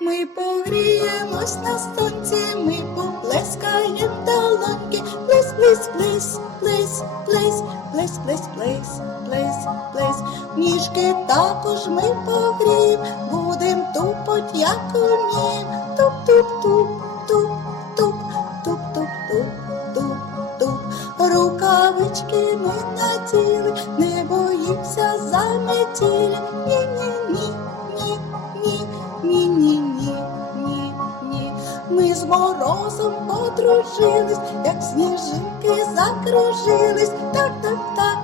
Ми погріємось на сонці, ми поплескаєм долоньки, плес, плес, плес, плес, плес, плес, плес, плес, плес, плес. Ніжки також ми погрієм, будем тупоть, як умієм. Морозом подружились, як сніжинки закружились. Так, так, так,